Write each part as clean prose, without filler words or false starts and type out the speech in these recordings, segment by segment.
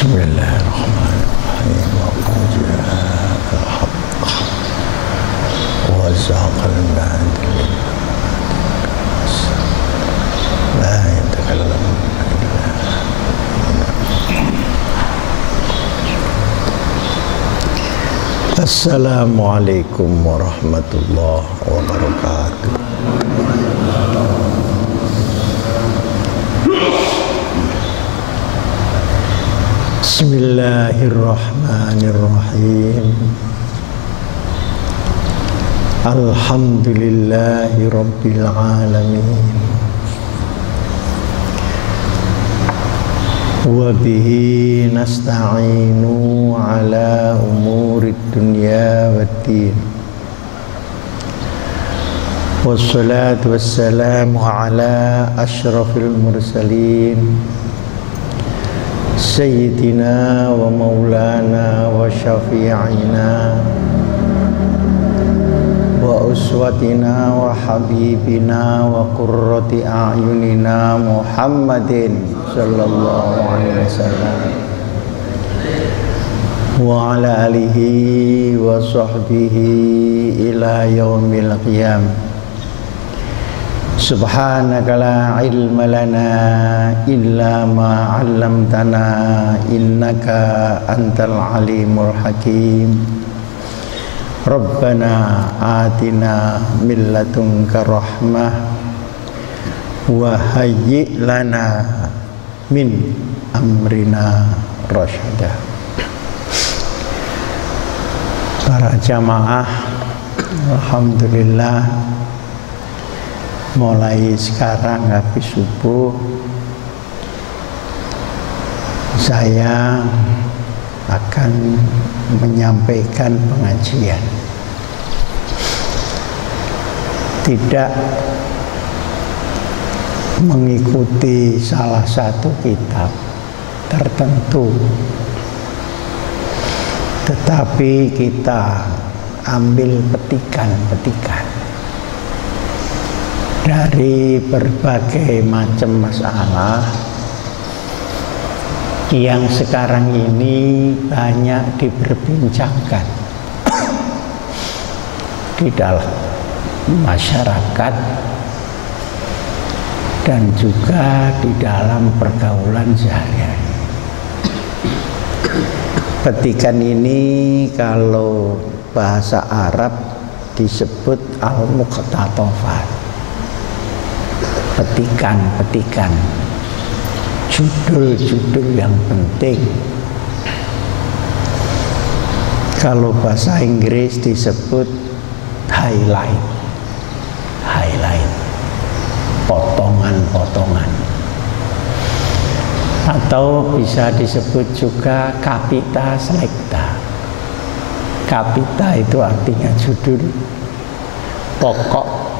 Bismillahirrahmanirrahim. Wa ja'al haqq wa zaqal batil. La yatakallamu illa Assalamualaikum warahmatullahi wabarakatuh. Bismillahirrahmanirrahim. Alhamdulillahi rabbil alamin. Wa bihi nasta'inu ala umurid dunya waddin. Wassalatu wassalamu ala asyrafil mursalin Sayyidina wa maulana wa syafi'ina wa uswatina wa habibina wa qurrati a'yunina Muhammadin sallallahu alaihi wasallam wa ala alihi wa sahbihi ila yaumil qiyamah. Subhanaka la ilma lana illa ma 'allamtana innaka antal alimul hakim. Rabbana atina min ladunka rahmah wa hayyi' lana min amrina rasyada. Para jamaah, alhamdulillah, mulai sekarang habis subuh saya akan menyampaikan pengajian. Tidak mengikuti salah satu kitab tertentu, tetapi kita ambil petikan-petikan dari berbagai macam masalah yang sekarang ini banyak diperbincangkan di dalam masyarakat dan juga di dalam pergaulan sehari-hari. Petikan ini kalau bahasa Arab disebut al-muqtatafat. Petikan-petikan, judul-judul yang penting. Kalau bahasa Inggris disebut highlight, potongan-potongan, atau bisa disebut juga capita selecta. Capita itu artinya judul, pokok,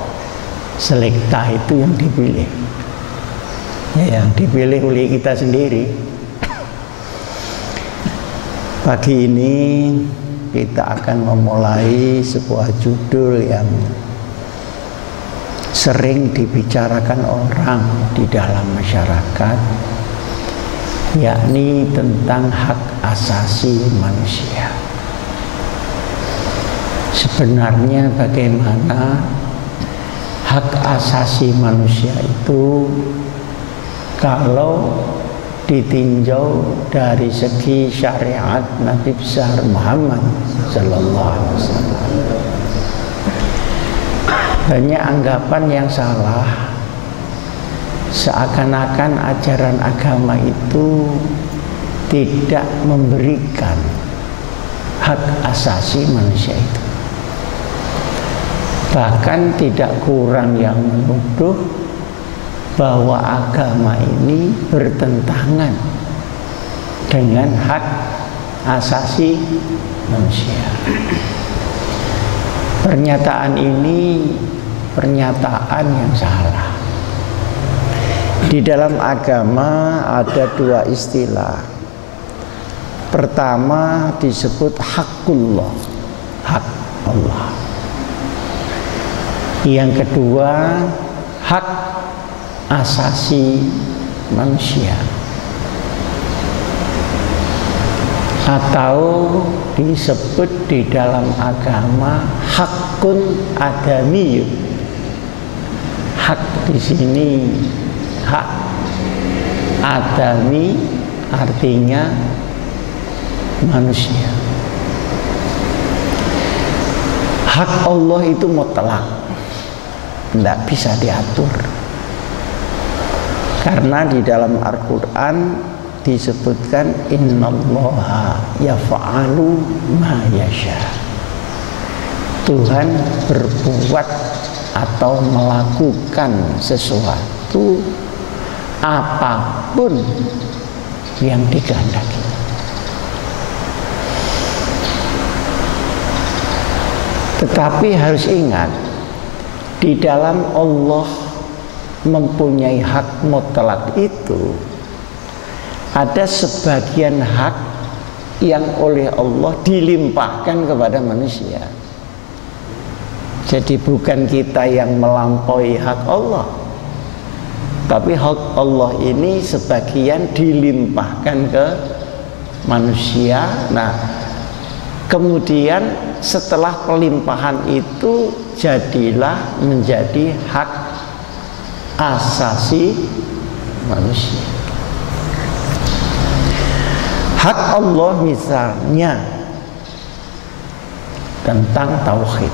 selekta itu yang dipilih, ya, yang dipilih oleh kita sendiri. Pagi ini kita akan memulai sebuah judul yang sering dibicarakan orang di dalam masyarakat, yakni tentang hak asasi manusia. Sebenarnya bagaimana hak asasi manusia itu kalau ditinjau dari segi syariat Nabi besar Muhammad sallallahu alaihi wasallam? Banyak anggapan yang salah, seakan-akan ajaran agama itu tidak memberikan hak asasi manusia itu. Bahkan tidak kurang yang menuduh bahwa agama ini bertentangan dengan hak asasi manusia. Pernyataan ini pernyataan yang salah. Di dalam agama ada dua istilah. Pertama disebut hakullah, hak Allah. Yang kedua, hak asasi manusia. atau disebut di dalam agama hakun adami. Hak di sini hak adami artinya manusia. Hak Allah itu mutlak, tidak bisa diatur. Karena di dalam Al-Quran disebutkan innallaha yaf'alu ma yasha. Tuhan berbuat atau melakukan sesuatu apapun yang dikehendaki. Tetapi harus ingat, di dalam Allah mempunyai hak mutlak itu ada sebagian hak yang oleh Allah dilimpahkan kepada manusia. Jadi bukan kita yang melampaui hak Allah, tapi hak Allah ini sebagian dilimpahkan ke manusia. Nah, kemudian setelah pelimpahan itu jadilah menjadi hak asasi manusia. Hak Allah misalnya tentang tauhid,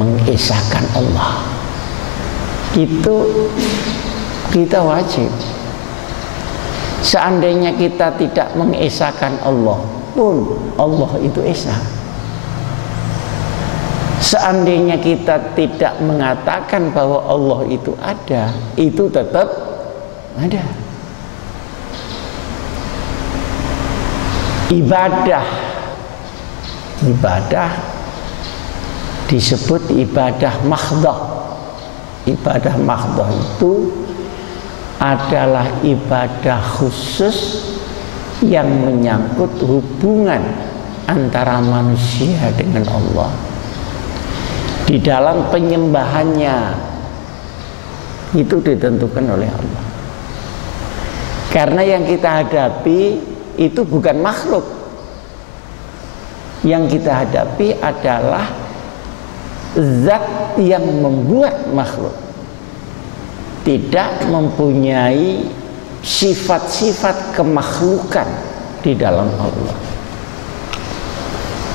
mengesahkan Allah, itu kita wajib. Seandainya kita tidak mengesahkan Allah pun, Allah itu esa. Seandainya kita tidak mengatakan bahwa Allah itu ada, itu tetap ada. Ibadah disebut ibadah mahdhah. Ibadah mahdhah itu adalah ibadah khusus yang menyangkut hubungan antara manusia dengan Allah. Di dalam penyembahannya itu ditentukan oleh Allah. Karena yang kita hadapi itu bukan makhluk. Yang kita hadapi adalah zat yang membuat makhluk, tidak mempunyai sifat-sifat kemakhlukan di dalam Allah.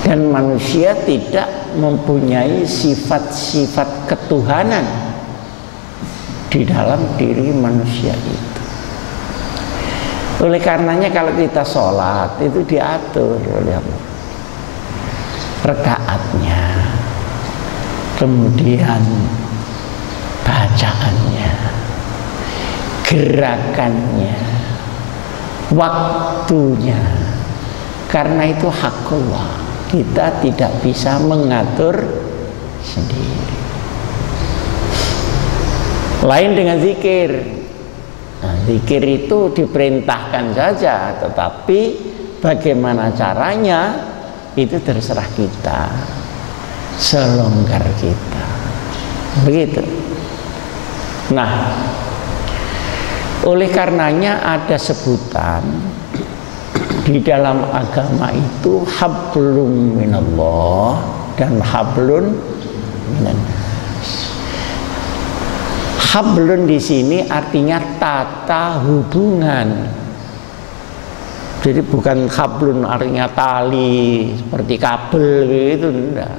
Dan manusia tidak mempunyai sifat-sifat ketuhanan di dalam diri manusia itu. Oleh karenanya kalau kita sholat itu diatur oleh Allah, rakaatnya, kemudian bacaannya, gerakannya, waktunya. Karena itu hak Allah, kita tidak bisa mengatur sendiri. Lain dengan zikir. Nah, zikir itu diperintahkan saja, tetapi bagaimana caranya itu terserah kita, selonggar kita, begitu. Nah, oleh karenanya ada sebutan di dalam agama itu hablum minallah dan hablun minannas. Hablun di sini artinya tata hubungan. Jadi bukan hablun artinya tali seperti kabel begitu, enggak.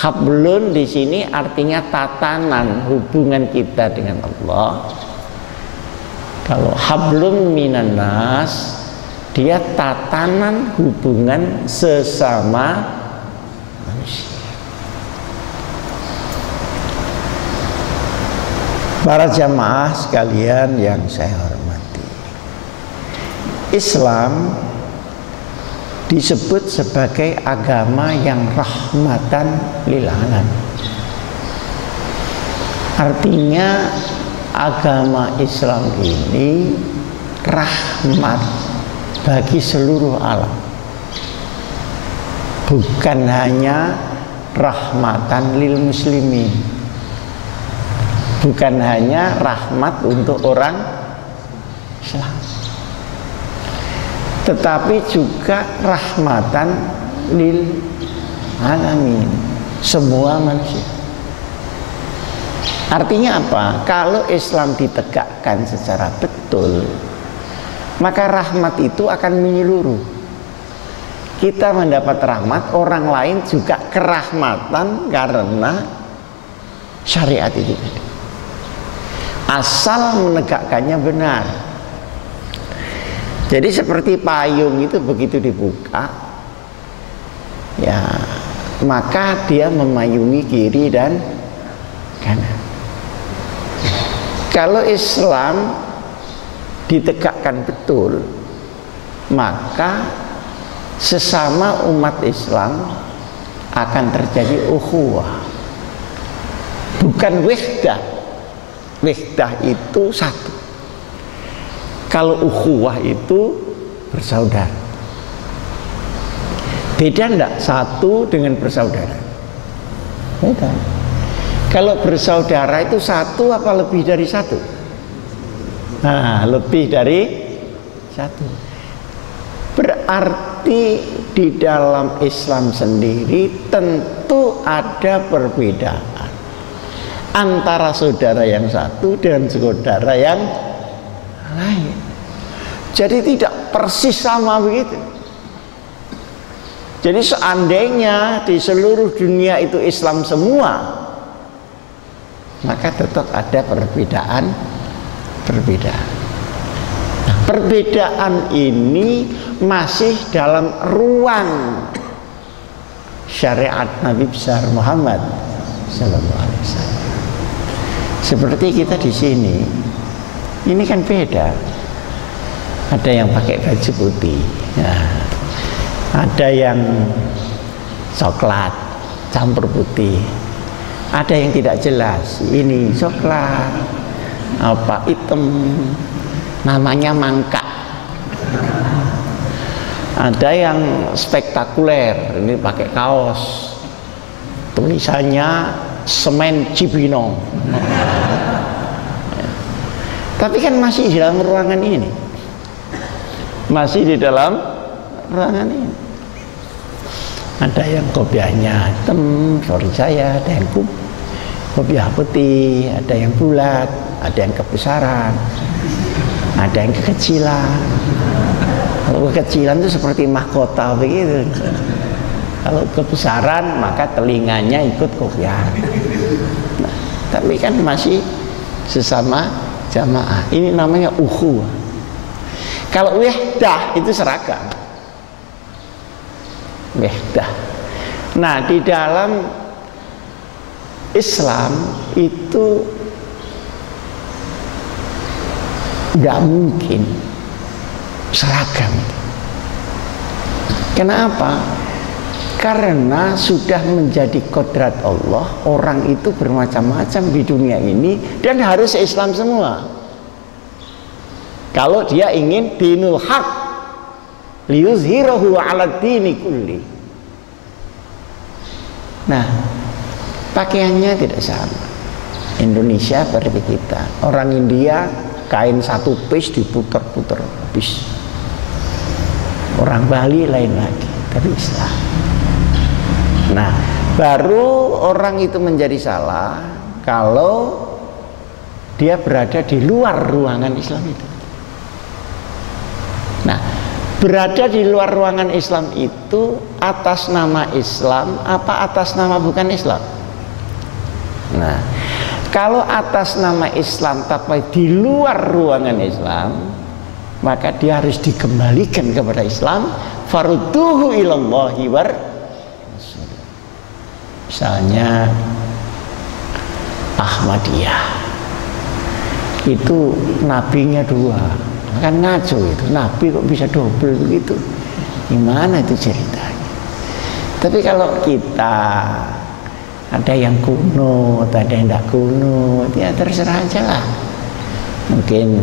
Hablun di sini artinya tatanan hubungan kita dengan Allah. Kalau hablum minannas, dia tatanan hubungan sesama manusia. Para jamaah sekalian yang saya hormati, Islam disebut sebagai agama yang rahmatan lil alamin. Artinya agama Islam ini rahmat bagi seluruh alam, bukan hanya rahmatan lil muslimin, bukan hanya rahmat untuk orang Islam. tetapi juga rahmatan lil alamin, semua manusia. Artinya apa? Kalau Islam ditegakkan secara betul, maka rahmat itu akan menyeluruh. Kita mendapat rahmat, orang lain juga kerahmatan karena syariat itu. Asal menegakkannya benar. Jadi seperti payung itu begitu dibuka, ya maka dia memayungi kiri dan kanan. Kalau Islam ditegakkan betul, maka sesama umat Islam akan terjadi ukhuwah, bukan wahdah. Wahdah itu satu. Kalau ukhuwah itu bersaudara. Beda enggak satu dengan bersaudara? Beda. Kalau bersaudara itu satu apa lebih dari satu? Nah, lebih dari satu. Berarti di dalam Islam sendiri tentu ada perbedaan antara saudara yang satu dan saudara yang lain. Jadi tidak persis sama begitu. Jadi seandainya di seluruh dunia itu Islam semua, maka tetap ada perbedaan. Nah, perbedaan ini masih dalam ruang syariat Nabi besar Muhammad Sallallahu Alaihi Wasallam. Seperti kita di sini, ini kan beda. Ada yang pakai baju putih, nah, ada yang coklat campur putih, ada yang tidak jelas. Ini coklat, apa hitam, namanya mangka. Ada yang spektakuler, ini pakai kaos, tulisannya semen Cibinong. Tapi kan masih di dalam ruangan ini, masih di dalam ruangan ini. Ada yang kopiahnya hitam, sorry saya, ada yang kopiah putih, ada yang bulat, ada yang kebesaran, ada yang kekecilan. Kalau kekecilan itu seperti mahkota begitu. Kalau kebesaran maka telinganya ikut kopiah. Nah, tapi kan masih sesama jamaah. Ini namanya ukhuwah. Kalau wahdah itu seragam. Wahdah. Nah, di dalam Islam itu nggak mungkin seragam. Kenapa? Karena sudah menjadi kodrat Allah, orang itu bermacam-macam di dunia ini dan harus Islam semua. Kalau dia ingin dinul haq liyuzhirahu 'ala dini kulli. Nah, pakaiannya tidak sama. Indonesia seperti kita. Orang India kain satu piece diputer-puter habis. Orang Bali lain lagi, tapi Islam. Nah, baru orang itu menjadi salah kalau dia berada di luar ruangan Islam itu. Nah, berada di luar ruangan Islam itu atas nama Islam apa atas nama bukan Islam? Nah, kalau atas nama Islam tapi di luar ruangan Islam, maka dia harus dikembalikan kepada Islam. Farudduhu ilallahi war. Misalnya Ahmadiyah itu nabinya dua, kan ngaco itu, nabi kok bisa double begitu, gimana itu ceritanya? Tapi kalau kita ada yang kuno, ada yang tidak kuno, ya terserah aja lah. Mungkin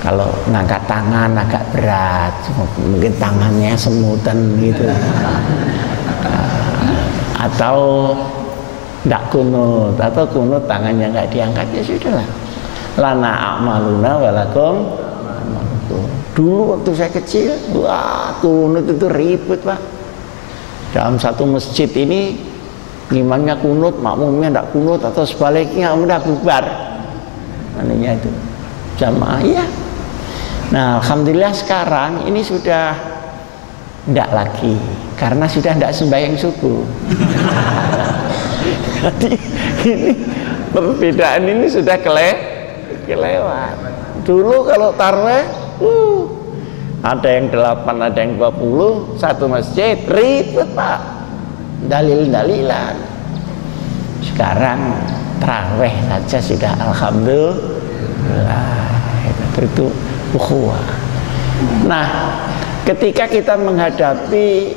kalau ngangkat tangan agak berat, mungkin tangannya semutan gitu. Atau tidak kunut, atau kunut tangannya nggak diangkat, ya sudahlah. Lana a'maluna walakum a'malukum. Dulu waktu saya kecil, wah kunut itu ribet Pak. Dalam satu masjid ini imamnya kunut, makmumnya tidak kunut, atau sebaliknya udah bubar. Anehnya itu jamaah ya. Nah alhamdulillah sekarang ini sudah tidak lagi, karena sudah tidak sembahyang subuh. Jadi ini perbedaan ini sudah kelewat. Dulu kalau tarawih ada yang 8, ada yang 20, satu masjid ribet Pak, dalil-dalilan. Sekarang tarawih saja sudah alhamdulillah, itu ukhuwah. Nah ketika kita menghadapi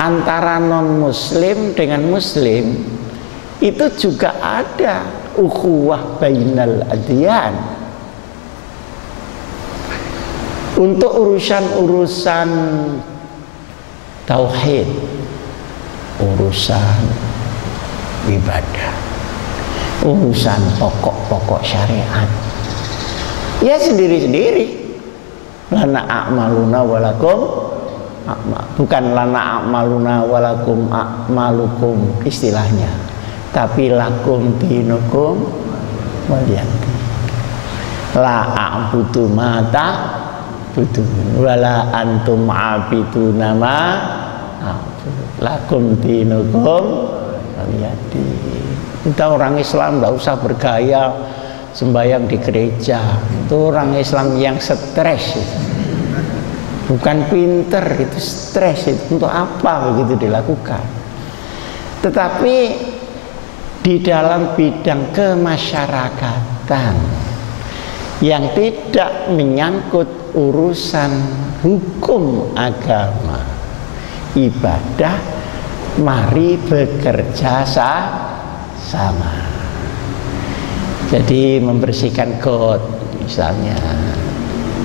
antara non muslim dengan muslim, itu juga ada ukhuwah bainal adyan. Untuk urusan-urusan tauhid, urusan ibadah, urusan pokok-pokok syariat, ya sendiri-sendiri. Lana a'maluna walakum bukan lana a'maluna walakum a'malukum istilahnya, tapi lakum dinukum waliyati. La a'budu mata budun wala antum abiduna ma lakum dinukum waliyati. Kita orang Islam tidak usah bergaya sembahyang di gereja. Itu orang Islam yang stres, bukan pinter, itu stres. Itu untuk apa begitu dilakukan? Tetapi di dalam bidang kemasyarakatan yang tidak menyangkut urusan hukum agama, ibadah, mari bekerja sama. Jadi membersihkan got misalnya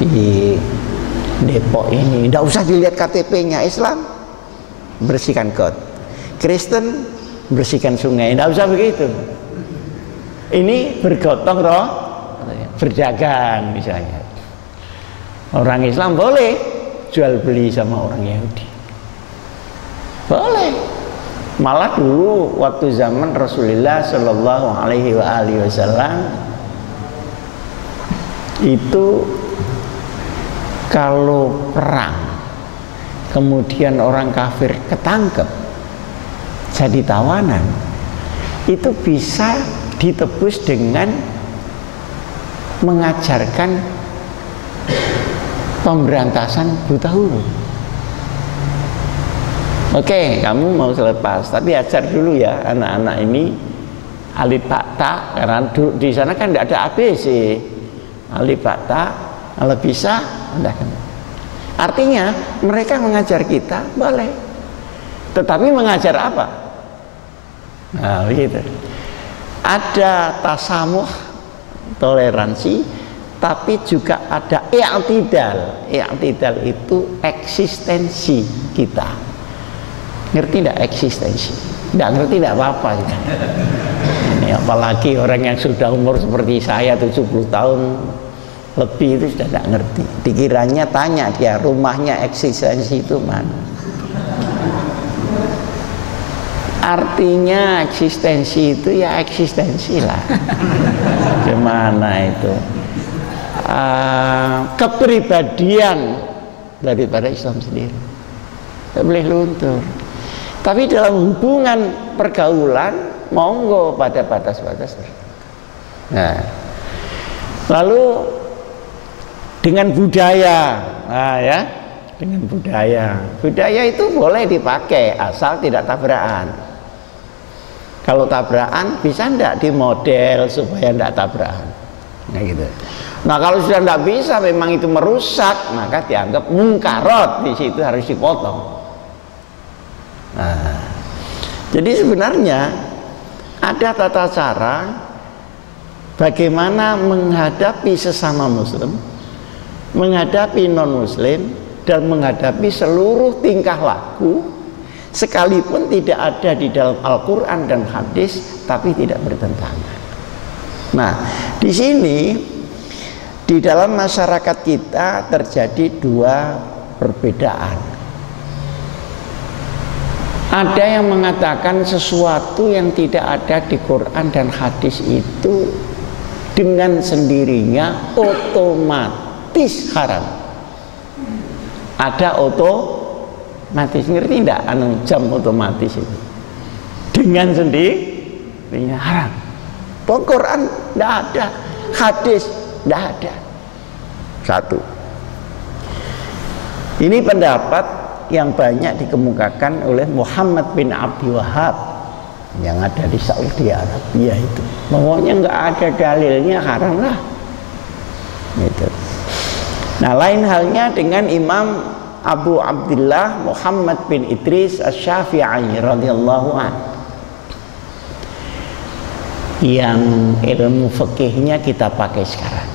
di Depok ini, tidak usah dilihat KTP-nya. Islam bersihkan got, Kristen bersihkan sungai, tidak usah begitu. Ini bergotong roh, berdagang misalnya. Orang Islam boleh jual beli sama orang Yahudi, boleh. Malah dulu waktu zaman Rasulullah Shallallahu Alaihi Wasallam itu kalau perang kemudian orang kafir ketangkep jadi tawanan, itu bisa ditebus dengan mengajarkan pemberantasan buta huruf. Oke, kamu mau selepas, tapi ajar dulu ya anak-anak ini alif ba ta, karena di sana kan tidak ada ABC. Alif ba ta, kalau bisa, artinya mereka mengajar kita boleh, tetapi mengajar apa? Nah, begitu. Ada tasamuh, toleransi, tapi juga ada i'tidal. I'tidal itu eksistensi kita. Ngerti tidak eksistensi? Tidak ngerti tidak apa-apa. Ini apalagi orang yang sudah umur seperti saya 70 tahun lebih itu sudah tidak ngerti. Dikiranya tanya dia rumahnya eksistensi itu mana? Artinya eksistensi itu ya eksistensi lah. Gimana itu? Kepribadian daripada Islam sendiri. Tidak boleh luntur. Tapi dalam hubungan pergaulan monggo pada batas-batas. Nah, lalu dengan budaya, nah ya, dengan budaya itu boleh dipakai asal tidak tabrakan. Kalau tabrakan bisa enggak dimodel supaya enggak tabrakan, nah gitu. Nah kalau sudah enggak bisa, memang itu merusak, maka dianggap mungkarot, di situ harus dipotong. Nah, jadi sebenarnya ada tata cara bagaimana menghadapi sesama muslim, menghadapi non muslim, dan menghadapi seluruh tingkah laku sekalipun tidak ada di dalam Al-Quran dan hadis, tapi tidak bertentangan. Nah, di sini Di dalam masyarakat kita terjadi dua perbedaan. Ada yang mengatakan sesuatu yang tidak ada di Quran dan hadis itu dengan sendirinya otomatis haram. Ada otomatis, ngerti enggak? Jam otomatis itu dengan sendirinya haram. Quran tidak ada, hadis tidak ada. Satu. Ini pendapat yang banyak dikemukakan oleh Muhammad bin Abdul Wahhab yang ada di Saudi Arabia itu. Pokoknya nggak ada dalilnya, haram lah. Gitu. Nah, lain halnya dengan Imam Abu Abdullah Muhammad bin Idris Asy-Syafi'i radhiyallahu anhu, yang ilmu fikihnya kita pakai sekarang.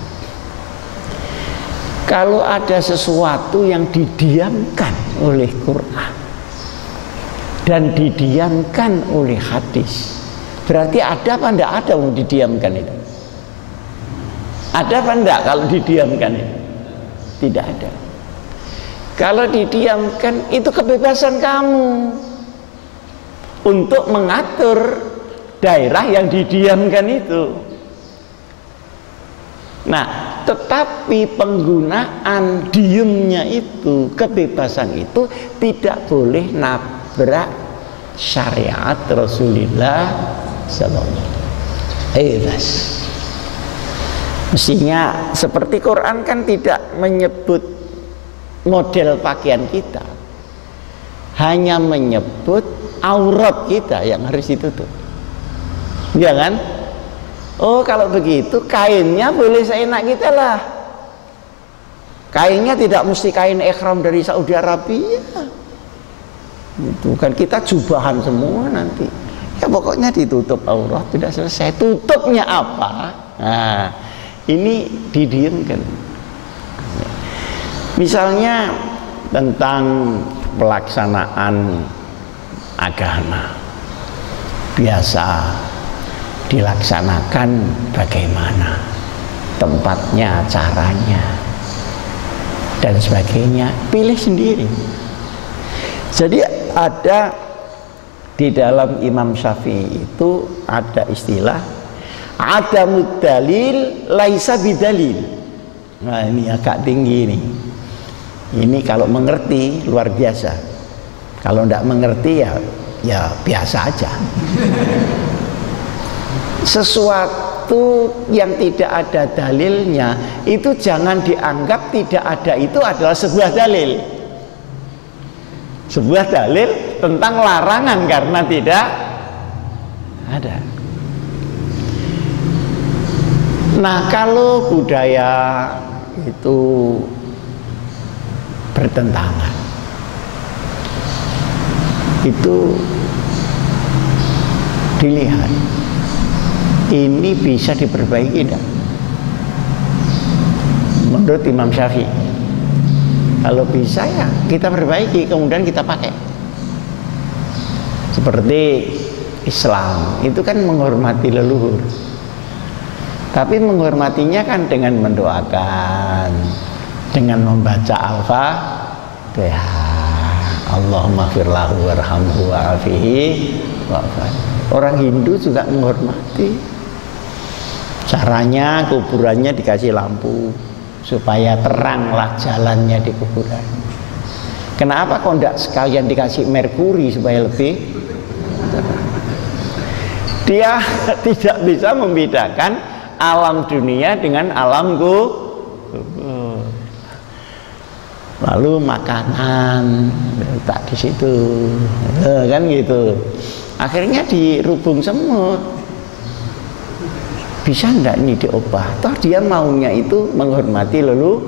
Kalau ada sesuatu yang didiamkan oleh Quran dan didiamkan oleh hadis, berarti ada apa enggak ada yang didiamkan itu? Ada apa enggak kalau didiamkan itu? Tidak ada. Kalau didiamkan itu kebebasan kamu untuk mengatur daerah yang didiamkan itu. Nah, tetapi penggunaan diemnya itu, kebebasan itu tidak boleh nabrak syariat Rasulullah sallallahu alaihi wasallam. Mestinya seperti Quran kan tidak menyebut model pakaian kita, hanya menyebut aurat kita yang harus ditutup. Ya kan? Oh, kalau begitu kainnya boleh seenak kita lah. Kainnya tidak mesti kain ihram dari Saudi Arabia. Itu kan kita jubahan semua nanti. Ya pokoknya ditutup aurat, tidak selesai. Tutupnya apa? Nah, ini didiamkan. Misalnya tentang pelaksanaan agama biasa dilaksanakan bagaimana, tempatnya, caranya, dan sebagainya, pilih sendiri. Jadi ada di dalam Imam Syafi'i itu ada istilah adamud dalil laisa bidalil. Nah, ini agak tinggi nih. Ini kalau mengerti luar biasa. Kalau tidak mengerti ya biasa aja. Sesuatu yang tidak ada dalilnya itu jangan dianggap tidak ada, itu adalah sebuah dalil. Sebuah dalil tentang larangan karena tidak ada. Nah, kalau budaya itu bertentangan, itu dilihat ini bisa diperbaiki tidak? Menurut Imam Syafi'i, kalau bisa ya kita perbaiki, kemudian kita pakai. Seperti Islam itu kan menghormati leluhur, tapi menghormatinya kan dengan mendoakan, dengan membaca Al-Fatihah, Allahumma firlahu warhamhu wa'afihi wa'afan. Orang Hindu juga menghormati. Caranya kuburannya dikasih lampu supaya teranglah jalannya di kuburan. Kenapa kok tidak sekalian dikasih merkuri supaya lebih terang? Dia tidak bisa membedakan alam dunia dengan alam kubur. Lalu makanan letak di situ, kan gitu. Akhirnya dirubung semut. Bisa enggak ini diubah? Toh dia maunya itu menghormati leluhur.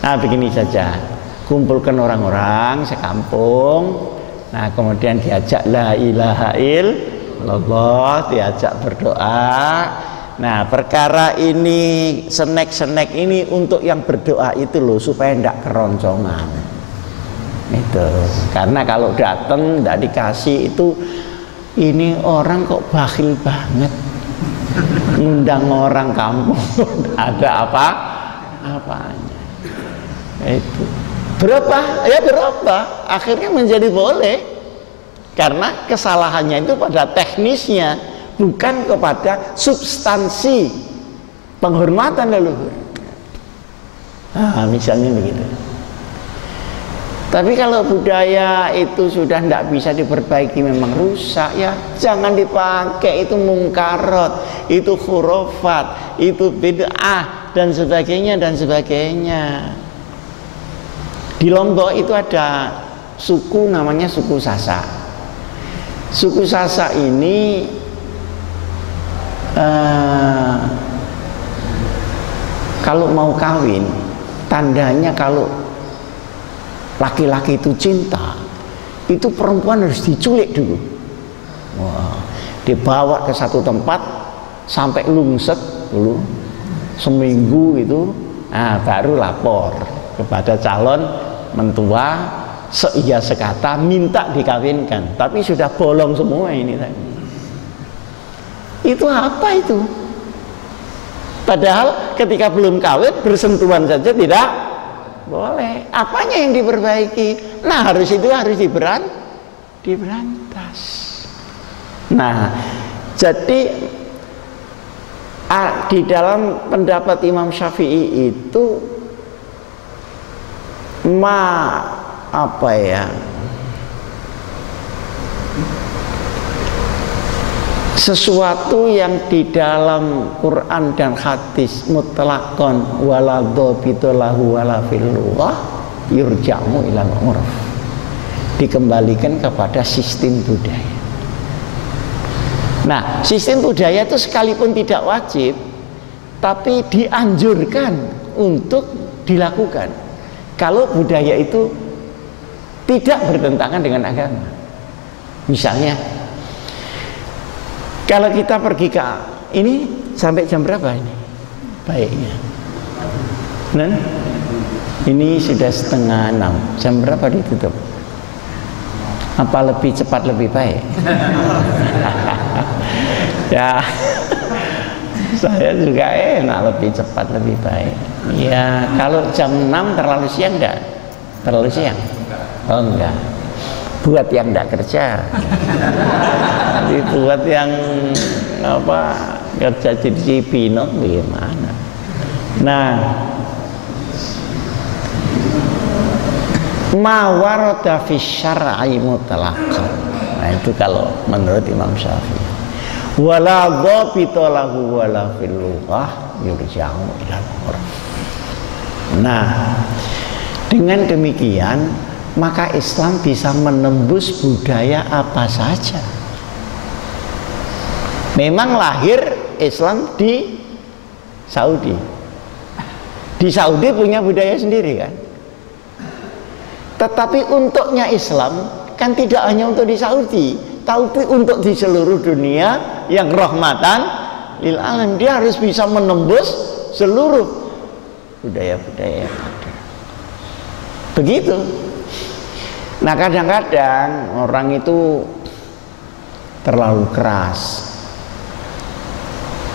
Nah, begini saja. Kumpulkan orang-orang sekampung. Nah, kemudian diajak la ilaha illallah, diajak berdoa. Nah, perkara ini, snack ini untuk yang berdoa itu loh, supaya enggak keroncongan. Itu. Karena kalau datang enggak dikasih itu, ini orang kok bakhil banget. ngundang orang kampung ada apa-apanya. Itu berubah, ya berubah. Akhirnya menjadi boleh karena kesalahannya itu pada teknisnya, bukan kepada substansi penghormatan leluhur. Nah, misalnya begitu. Tapi kalau budaya itu sudah tidak bisa diperbaiki, memang rusak, ya jangan dipakai. Itu mungkarot, itu khurafat, itu bid'ah dan sebagainya dan sebagainya. Di Lombok itu ada suku namanya suku Sasak. Suku Sasak ini kalau mau kawin, tandanya kalau laki-laki itu cinta, itu perempuan harus diculik dulu. Wah, dibawa ke satu tempat sampai lungset dulu seminggu itu, nah, baru lapor kepada calon mentua seia sekata minta dikawinkan, tapi sudah bolong semua ini tadi. Itu apa itu? Padahal ketika belum kawin bersentuhan saja tidak boleh. Apanya yang diperbaiki? Nah, harus diberantas. Nah, jadi di dalam pendapat Imam Syafi'i itu sesuatu yang di dalam Quran dan hadis mutlaqon wala dhabitu lahu wala fil lughah yurja'u ilal urf, dikembalikan kepada sistem budaya. Nah, sistem budaya itu sekalipun tidak wajib, tapi dianjurkan untuk dilakukan kalau budaya itu tidak bertentangan dengan agama. Misalnya, kalau kita pergi ke ini sampai jam berapa ini? Baiknya. Nah, ini sudah 5:30. Jam berapa ditutup? Apa lebih cepat lebih baik? Ya, saya juga enak lebih cepat lebih baik. Ya, kalau jam 6 terlalu siang enggak? Terlalu siang? Oh enggak. Buat yang enggak kerja. Jadi buat yang kerja jadi Cibinong bagaimana? Nah, mawarada fi syar'i mutlaqan. Nah, itu kalau menurut Imam Syafi'i. Wala dhabita lahu wala fil lughah yurja'u ilal urf. Nah, dengan demikian maka Islam bisa menembus budaya apa saja. Memang lahir Islam di Saudi. Di Saudi punya budaya sendiri kan. Tetapi untuknya Islam kan tidak hanya untuk di Saudi, tapi untuk di seluruh dunia yang rahmatan lil alamin. Dia harus bisa menembus seluruh budaya-budaya yang ada. Begitu. Nah, kadang-kadang orang itu terlalu keras,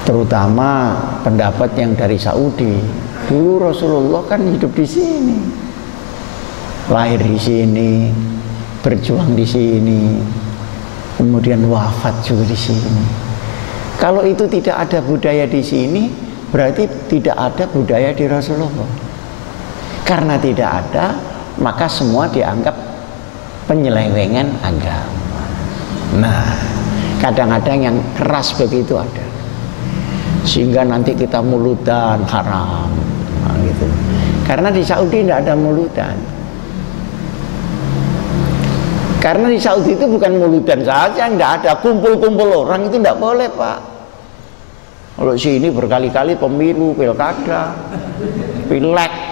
terutama pendapat yang dari Saudi. Dulu Rasulullah kan hidup di sini, lahir di sini, berjuang di sini, kemudian wafat juga di sini. Kalau itu tidak ada budaya di sini, berarti tidak ada budaya di Rasulullah. Karena tidak ada, maka semua dianggap penyelewengan agama. Nah, kadang-kadang yang keras begitu ada, sehingga nanti kita mulutan haram, nah, gitu. Karena di Saudi tidak ada mulutan. Karena di Saudi itu bukan mulutan saja, tidak ada kumpul-kumpul orang itu tidak boleh, Pak. Kalau sini berkali-kali pemilu, pilkada, pilek,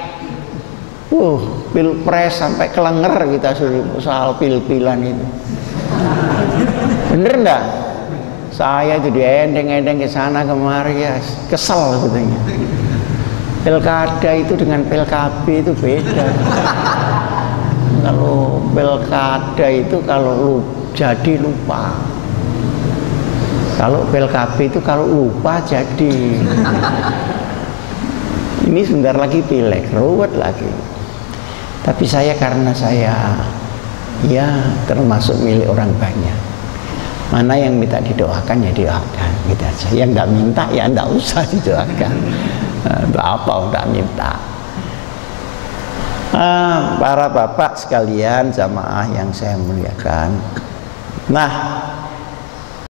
pilpres sampai kelenger kita soal pil-pilan itu. Bener enggak? Saya itu diendeng-endeng ke sana kemari, ya kesel katanya. Pilkada itu dengan PKB itu beda. Kalau pilkada itu kalau lu jadi lupa. Kalau PLKP itu kalau lupa jadi. Ini sebentar lagi pileg, ruwet lagi. Tapi saya karena saya ya termasuk milik orang banyak. Mana yang minta didoakan ya didoakan, gitu aja. Yang nggak minta ya nggak usah didoakan. Untuk apa nggak minta? Para bapak sekalian, jamaah yang saya muliakan. Nah,